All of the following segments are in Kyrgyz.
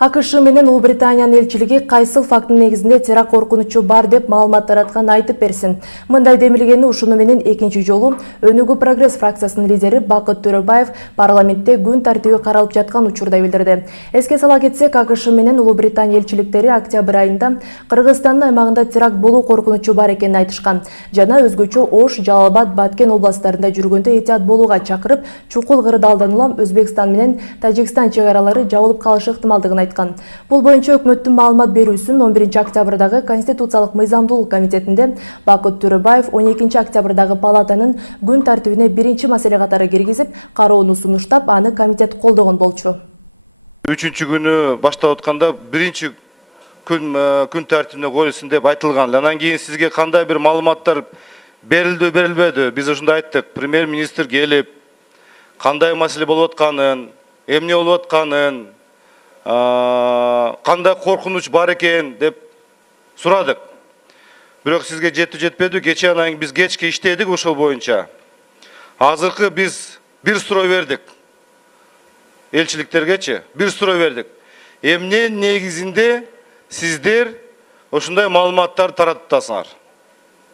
АКШ менен Улуу Британиянын элчилиги кайсыл фактынын негизинде теракт коркунучу бар деп маалымат таратканын айтып берсин. Мындай демилгени ушуну менен экинчи жолу Өнүгүү Прогресс фракциясынын лидери Бакыт Төрөбаев парламентте күн тартиби каралып жаткан учурда билдирди. Эске сала кетсек, АКШ менен Улуу Британия элчиликтери октябрь айында Кыргызстандын аймагында теракт болуу коркунучу бар экенин айтышкан. Жана өзгөчө Ош, Жалал-Абад, Баткен областтарында жүргөндө этият болууга чакырып, чукул кырдаалдан улам Өзбекстан менен Тажикстан чек аралары жабылып калышы ыктымалдыгын айткан. Бул боюнча өкмөттүн маалымат берүүсүн 11 октябрдагы Конституциялык мыйзамдуулук комитетинде Бакыт Төрөбаев 12 октябрдагы палатанын күн тартибине биринчи маселе катары киргизип, кароону сунуштап, аны комитет колдогон болчу. 3-күнү баштап атканда биринчи күн тартибине коюлсун деп айтылган. Анан кийин сизге кандай бир маалыматтар берилди, берилбеди? Биз ушундай айттык. Премьер-министр келип, кандай маселе болуп атканын, эмне болуп атканын, кандай коркунуч бар экен деп сурадык. Бирок сизге жетпеди. Кечээ анан биз кечке иштедик ошол боюнча. Азыркы биз бир суроо бердик. Элчиликтергечи бир суроо бердик. Эмне негизинде сиздер ошондой маалыматтарды таратып атасыңар?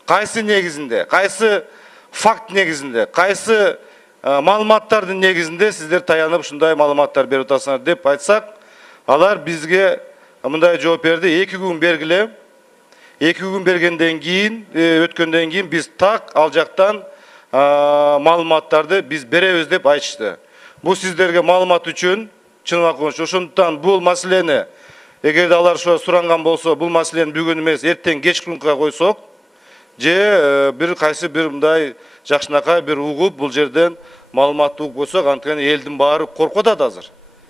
Кайсы негизинде, кайсы факт негизинде, кайсы маалыматтардын негизинде сиздер таянып ушундай маалыматтар берип атасыңар деп айтсак, алар бизге мындай жооп берди: 2 күн бергиле. 2 күн бергенден кийин, өткөндөн кийин биз так ал жактан маалыматтарды биз беребиз деп айтышты. Бул сиздерге маалымат үчүн, чынын айтканда, ошондуктан бул маселени эгерде алар суранган болсо, бул маселени бүгүн эмес, эртең кечкүнкү койсок, же бир кайсы бир мындай жакшынакай бир угуп бул жерден маалыматты угуп койсок, анткени элдин баары коркуп атат азыр.